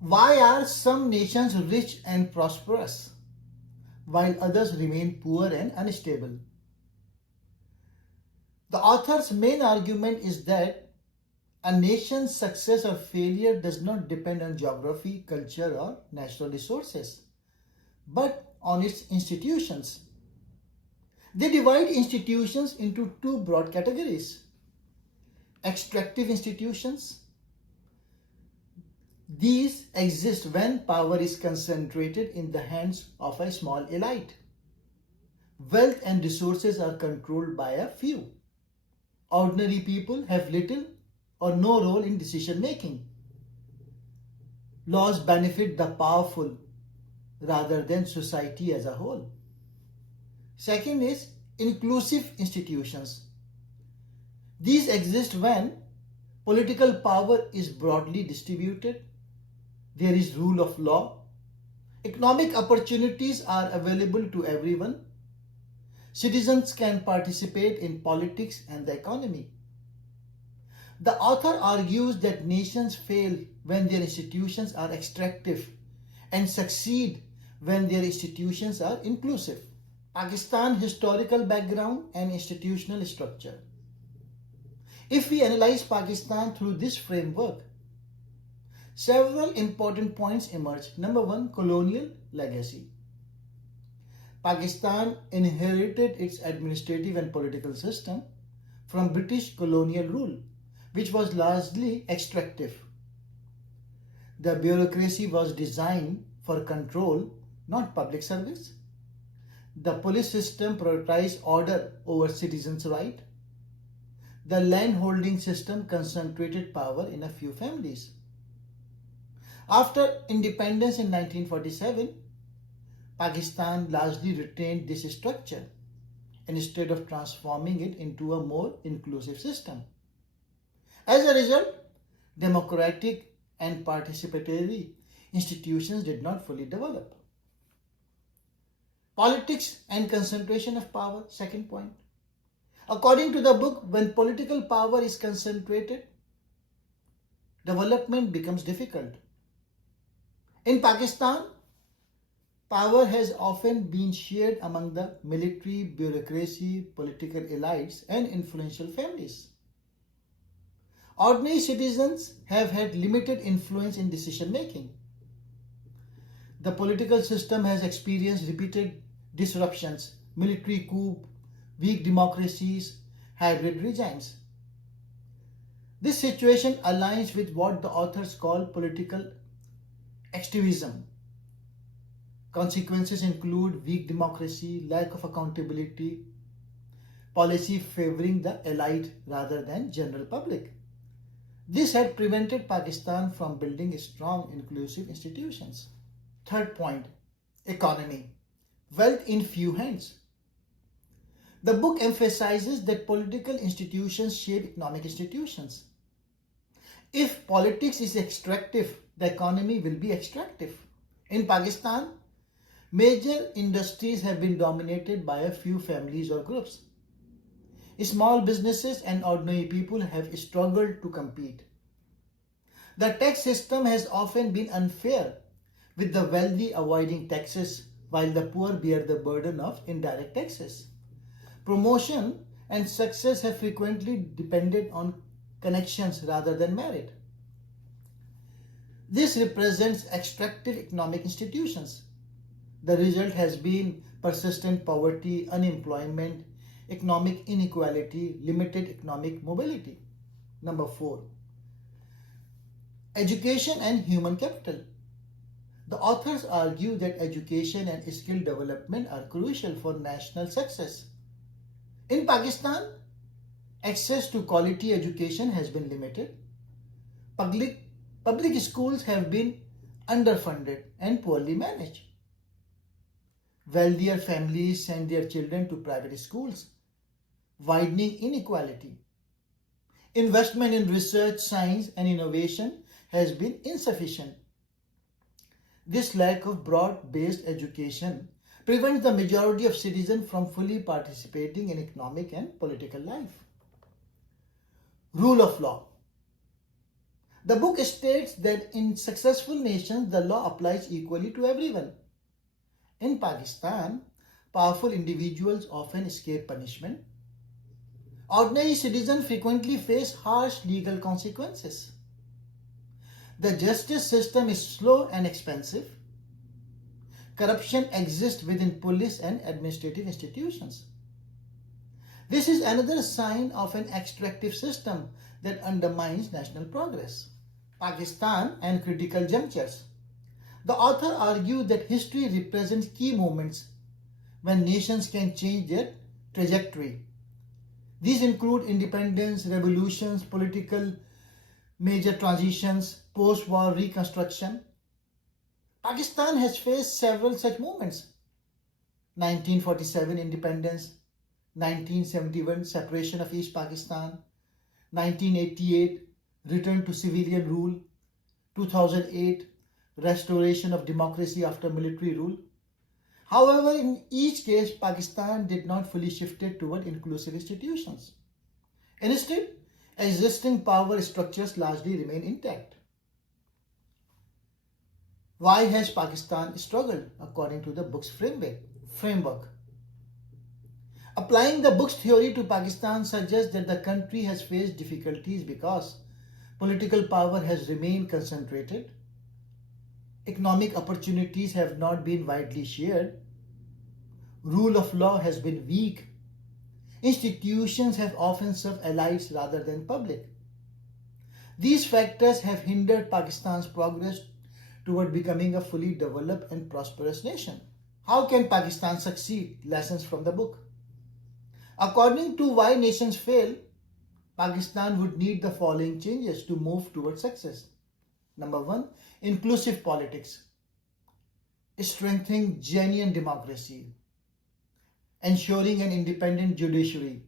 Why are some nations rich and prosperous while others remain poor and unstable? The author's main argument is that a nation's success or failure does not depend on geography, culture, or natural resources, but on its institutions. They divide institutions into two broad categories: extractive institutions. These exist when power is concentrated in the hands of a small elite. Wealth and resources are controlled by a few. Ordinary people have little or no role in decision making. Laws benefit the powerful rather than society as a whole. Second is inclusive institutions. These exist when political power is broadly distributed, there is rule of law, economic opportunities are available to everyone, citizens can participate in politics and the economy. The author argues that nations fail when their institutions are extractive and succeed when their institutions are inclusive. Pakistan historical background and institutional structure. If we analyze Pakistan through this framework, several important points emerge. Number one, colonial legacy. Pakistan inherited its administrative and political system from British colonial rule, which was largely extractive. The bureaucracy was designed for control, not public service. The police system prioritized order over citizens' right. The land holding system concentrated power in a few families. After independence in 1947, Pakistan largely retained this structure instead of transforming it into a more inclusive system. As a result, democratic and participatory institutions did not fully develop. Politics and concentration of power, second point. According to the book, when political power is concentrated, development becomes difficult. In Pakistan, power has often been shared among the military, bureaucracy, political elites, and influential families. Ordinary citizens have had limited influence in decision making. The political system has experienced repeated disruptions, military coup, weak democracies, hybrid regimes. This situation aligns with what the authors call political activism. Consequences include weak democracy, lack of accountability, policy favoring the elite rather than general public. This had prevented Pakistan from building strong, inclusive institutions. Third point, economy. Wealth in few hands. The book emphasizes that political institutions shape economic institutions. If politics is extractive, the economy will be extractive. In Pakistan, major industries have been dominated by a few families or groups. Small businesses and ordinary people have struggled to compete. The tax system has often been unfair, with the wealthy avoiding taxes while the poor bear the burden of indirect taxes. Promotion and success have frequently depended on connections rather than merit. This represents extractive economic institutions. The result has been persistent poverty, unemployment, economic inequality, limited economic mobility. Number 4, education and human capital. The authors argue that education and skill development are crucial for national success. In Pakistan, access to quality education has been limited. Public schools have been underfunded and poorly managed. Wealthier families send their children to private schools, widening inequality. Investment in research, science, and innovation has been insufficient. This lack of broad-based education prevents the majority of citizens from fully participating in economic and political life. Rule of law. The book states that in successful nations, the law applies equally to everyone. In Pakistan, powerful individuals often escape punishment. Ordinary citizens frequently face harsh legal consequences. The justice system is slow and expensive. Corruption exists within police and administrative institutions. This is another sign of an extractive system that undermines national progress. Pakistan and critical junctures. The author argued that history represents key moments when nations can change their trajectory. These include independence, revolutions, political major transitions, post-war reconstruction. Pakistan has faced several such movements. 1947 independence, 1971 separation of East Pakistan, 1988 return to civilian rule, 2008 restoration of democracy after military rule. However, in each case, Pakistan did not fully shift toward inclusive institutions. Instead, existing power structures largely remain intact. Why has Pakistan struggled according to the book's framework? Applying the book's theory to Pakistan suggests that the country has faced difficulties because political power has remained concentrated, economic opportunities have not been widely shared, rule of law has been weak, institutions have often served elites rather than public. These factors have hindered Pakistan's progress toward becoming a fully developed and prosperous nation. How can Pakistan succeed? Lessons from the book. According to Why Nations Fail, Pakistan would need the following changes to move towards success. Number one, inclusive politics, strengthening genuine democracy, ensuring an independent judiciary,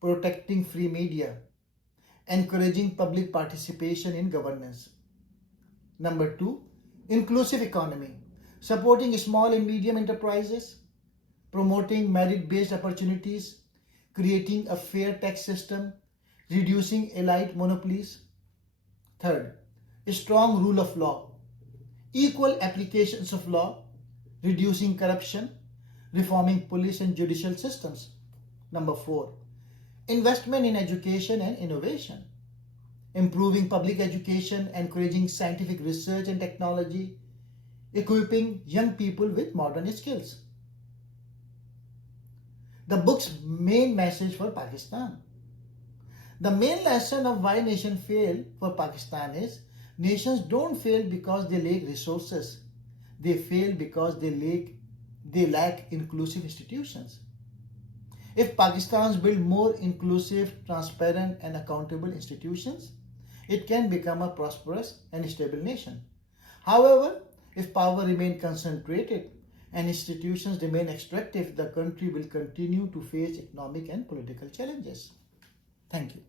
protecting free media, encouraging public participation in governance. Number two, inclusive economy, supporting small and medium enterprises, promoting merit-based opportunities, creating a fair tax system, reducing elite monopolies. Third, a strong rule of law, equal applications of law, reducing corruption, reforming police and judicial systems. Number four, investment in education and innovation, improving public education, encouraging scientific research and technology, equipping young people with modern skills. The book's main message for Pakistan. The main lesson of Why Nations Fail for Pakistan is nations don't fail because they lack resources. They fail because they lack inclusive institutions. If Pakistan builds more inclusive, transparent, and accountable institutions, it can become a prosperous and stable nation. However, if power remains concentrated and institutions remain extractive, the country will continue to face economic and political challenges. Thank you.